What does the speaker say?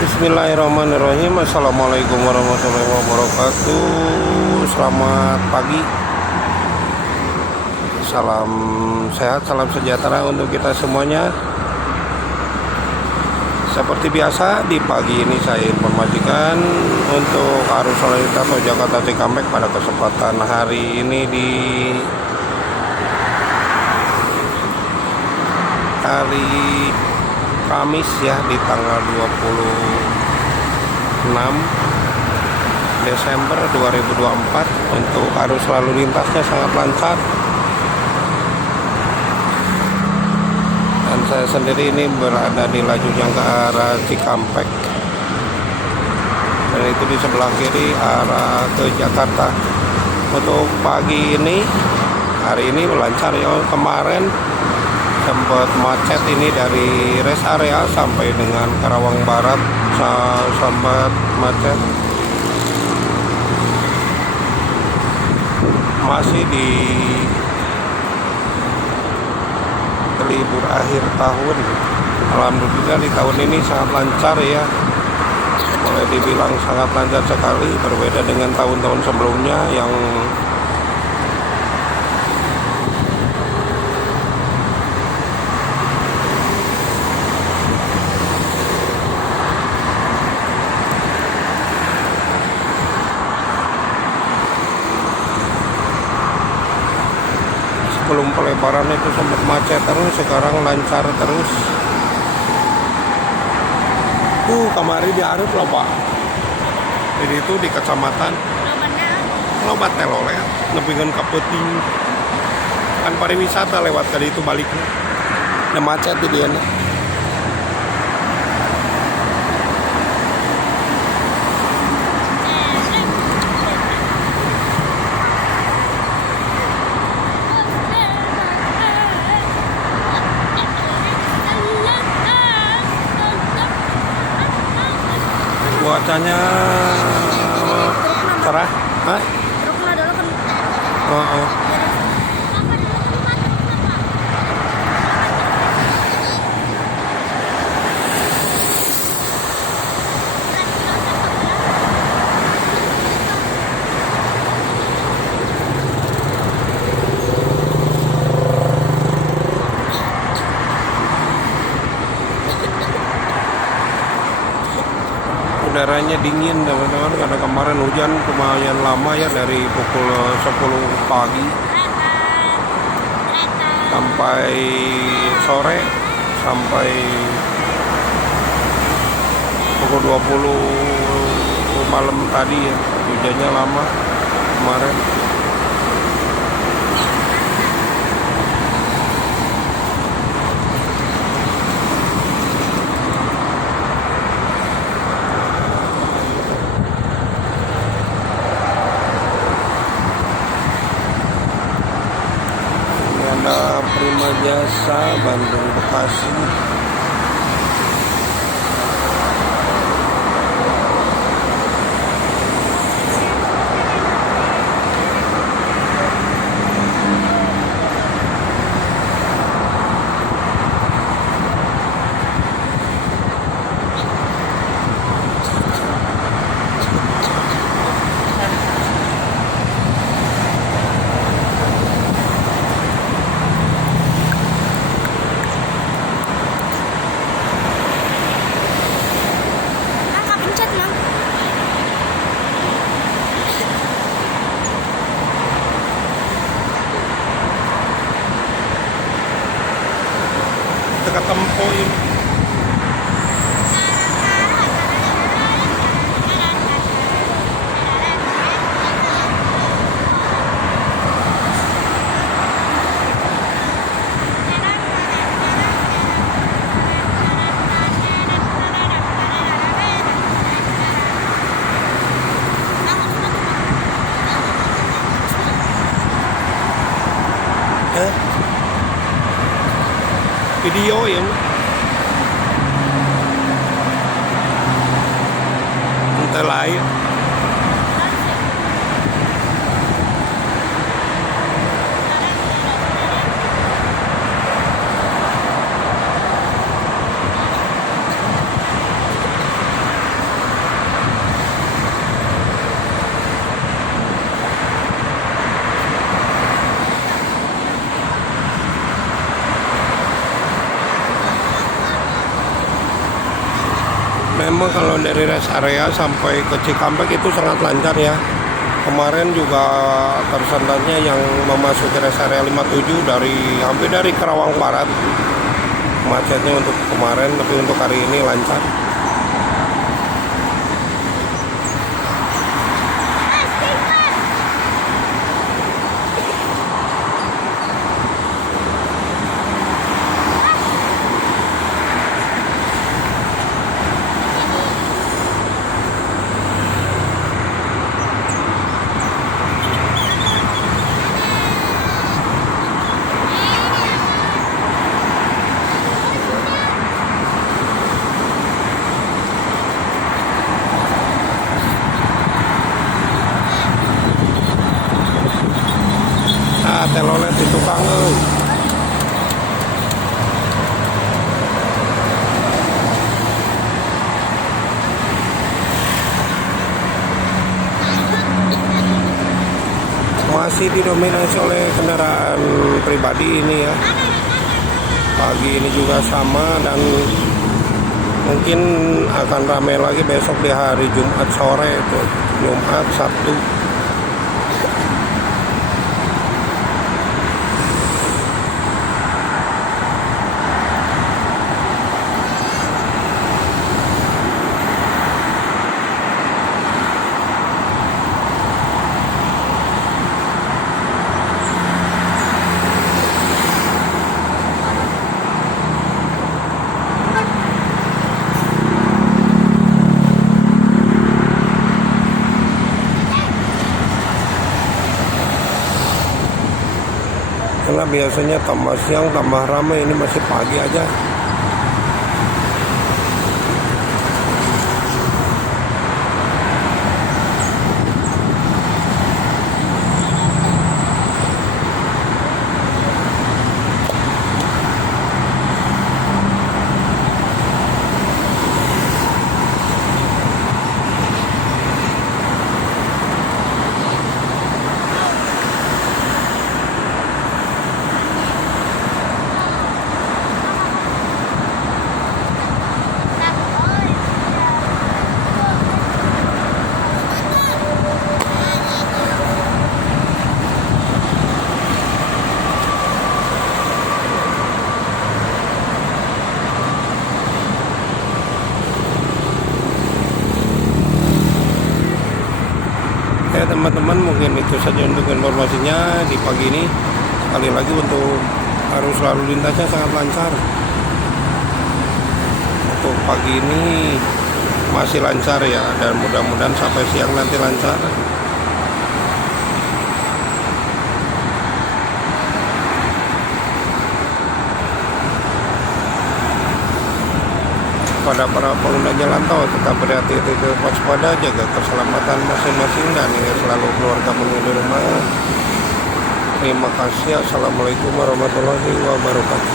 Bismillahirrahmanirrahim. Assalamualaikum warahmatullahi wabarakatuh. Selamat pagi. Salam sehat, salam sejahtera untuk kita semuanya. Seperti biasa di pagi ini saya informasikan untuk arus lalu lintas tol Jakarta Cikampek pada kesempatan hari ini di hari Kamis ya, di tanggal 26 Desember 2024. Untuk arus lalu lintasnya sangat lancar, dan saya sendiri ini berada di lajur yang ke arah Cikampek, dan itu di sebelah kiri arah ke Jakarta. Untuk pagi ini, hari ini lancar ya. Kemarin sempat macet ini dari rest area sampai dengan Karawang Barat, sempat macet. Masih di libur akhir tahun. Alhamdulillah di tahun ini sangat lancar ya, boleh dibilang sangat lancar sekali, berbeda dengan tahun-tahun sebelumnya yang belum pelebaran itu sempat macet terus, sekarang lancar terus. Kemarin diarut loh Pak, jadi itu di kecamatan Lobat Telole nepikeun ka Peuting, kan pariwisata lewat tadi itu baliknya ada macet di dia. Cuacanya cerah, hah? Oh. Udaranya dingin teman-teman, karena kemarin hujan lumayan lama ya, dari pukul 10 pagi sampai sore, sampai pukul 20 malam tadi ya, hujannya lama kemarin. Prima Jasa Bandung Bekasi. Dekat Tempo ini. Video ya, entah lain. memang kalau dari rest area sampai ke Cikampek itu sangat lancar ya. Kemarin juga tersendatnya yang memasuki rest area 57 hampir dari Karawang Barat. Macetnya untuk kemarin, tapi untuk hari ini lancar. Telolet di tukang euy. Masih didominasi oleh kendaraan pribadi ini ya. Pagi ini juga sama, dan mungkin akan ramai lagi besok di hari Jumat sore itu, Jumat, Sabtu. Karena biasanya tambah siang tambah ramai, ini masih pagi aja. Ya teman-teman, mungkin itu saja untuk informasinya di pagi ini. Sekali lagi untuk arus lalu lintasnya sangat lancar. Untuk pagi ini masih lancar ya, dan mudah-mudahan sampai siang nanti lancar. Pada para pengguna jalan tol, tetap berhati-hati, tetap waspada, jaga keselamatan masing-masing, dan ingat selalu keluarga menuju rumah. Terima kasih. Assalamualaikum warahmatullahi wabarakatuh.